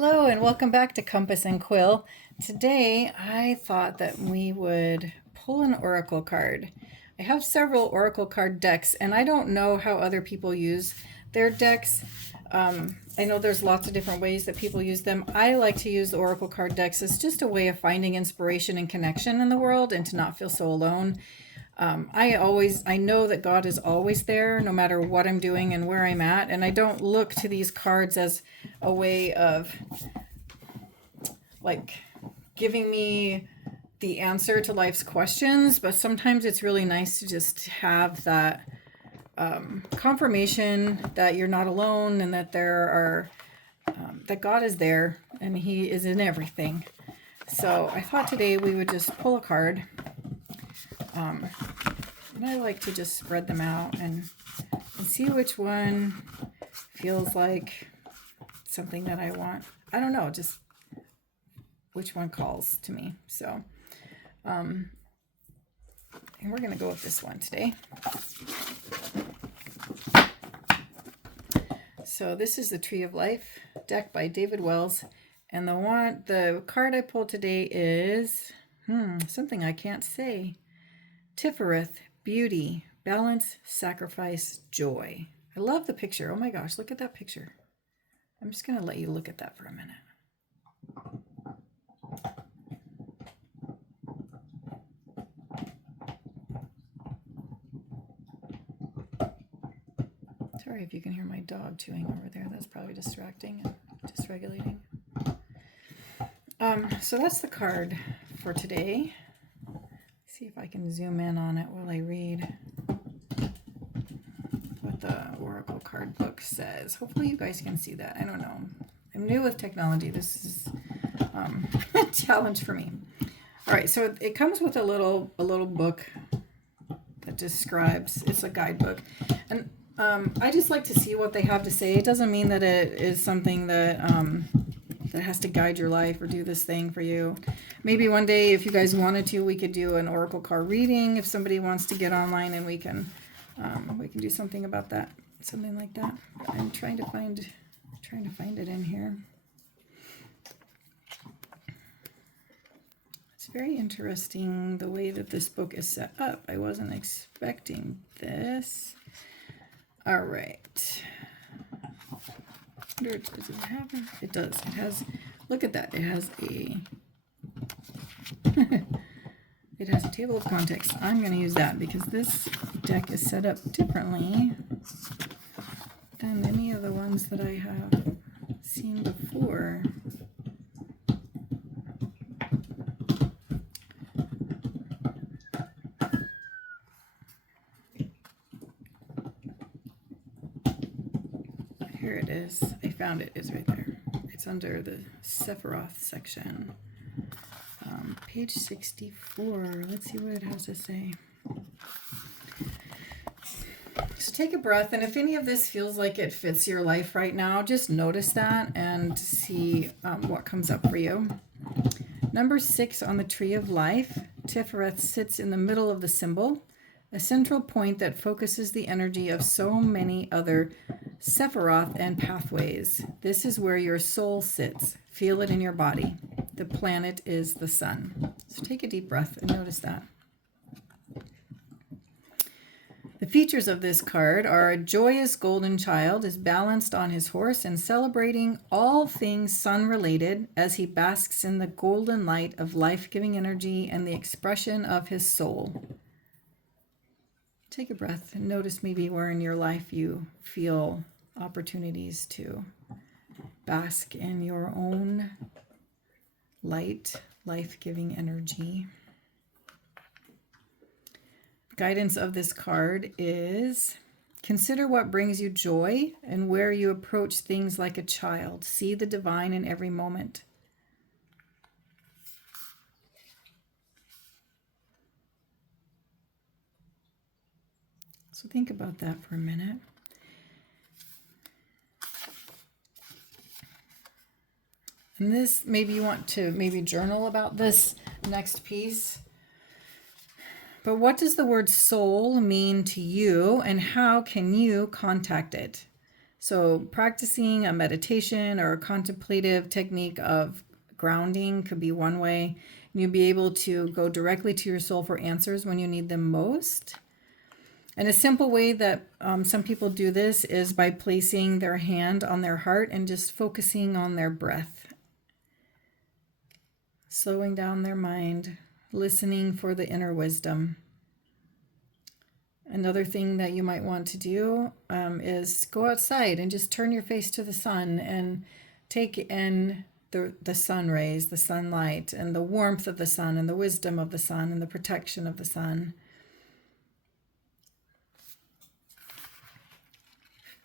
Hello and welcome back to Compass and Quill. Today I thought that we would pull an oracle card. I have several oracle card decks and I don't know how other people use their decks. I know there's lots of different ways that people use them. I like to use the oracle card decks as just a way of finding inspiration and connection in the world and to not feel so alone. I know that God is always there no matter what I'm doing and where I'm at. And I don't look to these cards as a way of like giving me the answer to life's questions, but sometimes it's really nice to just have that confirmation that you're not alone and that that God is there and He is in everything. So I thought today we would just pull a card. And I like to just spread them out and see which one feels like something that I want. I don't know, just which one calls to me. So, and we're going to go with this one today. So this is the Tree of Life deck by David Wells. And the card I pulled today is, something I can't say. Tifereth, beauty, balance, sacrifice, joy. I love the picture. Oh my gosh, look at that picture. I'm just going to let you look at that for a minute. Sorry if you can hear my dog chewing over there. That's probably distracting and dysregulating. So that's the card for today. See if I can zoom in on it while I read what the Oracle card book says. Hopefully you guys can see that. I don't know. I'm new with technology. This is a challenge for me. All right, so it comes with a little book that describes. It's a guidebook, and I just like to see what they have to say. It doesn't mean that it is something that that has to guide your life or do this thing for you. Maybe one day, if you guys wanted to, we could do an oracle card reading. If somebody wants to get online, and we can do something about that, something like that. I'm trying to find it in here. It's very interesting the way that this book is set up. I wasn't expecting this. All right. Does it have it? It does. It has. Look at that. It has a. It has a table of contents. I'm going to use that because this deck is set up differently than any of the ones that I have seen before. Here it is. I found it. It's right there. It's under the Sephiroth section. Page 64. Let's see what it has to say. So take a breath, and if any of this feels like it fits your life right now, just notice that and see what comes up for you. Number 6 on the Tree of Life, Tifereth sits in the middle of the symbol, a central point that focuses the energy of so many other Sephiroth and pathways. This is where your soul sits. Feel it in your body. The planet is the sun. So take a deep breath and notice that. The features of this card are a joyous golden child is balanced on his horse and celebrating all things sun-related as he basks in the golden light of life-giving energy and the expression of his soul. Take a breath and notice maybe where in your life you feel opportunities to bask in your own light, life-giving energy. Guidance of this card is consider what brings you joy and where you approach things like a child. See the divine in every moment. So think about that for a minute. And this, maybe you want to journal about this next piece. But what does the word soul mean to you, and how can you contact it? So practicing a meditation or a contemplative technique of grounding could be one way. You'll be able to go directly to your soul for answers when you need them most. And a simple way that some people do this is by placing their hand on their heart and just focusing on their breath. Slowing down their mind, listening for the inner wisdom. Another thing that you might want to do is go outside and just turn your face to the sun and take in the sun rays, the sunlight, and the warmth of the sun, and the wisdom of the sun, and the protection of the sun.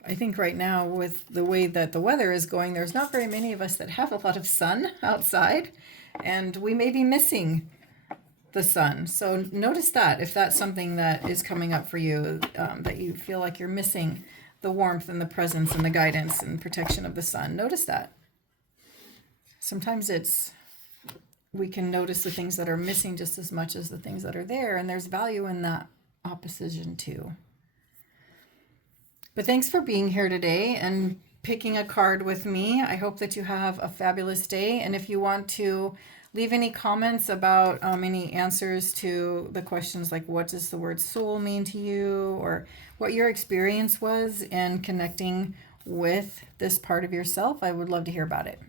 I think right now, with the way that the weather is going, there's not very many of us that have a lot of sun outside, and we may be missing the sun. So notice that if that's something that is coming up for you, that you feel like you're missing the warmth and the presence and the guidance and protection of the sun, notice that. Sometimes we can notice the things that are missing just as much as the things that are there, and there's value in that opposition too. But thanks for being here today and picking a card with me. I hope that you have a fabulous day. And if you want to leave any comments about any answers to the questions like what does the word soul mean to you, or what your experience was in connecting with this part of yourself, I would love to hear about it.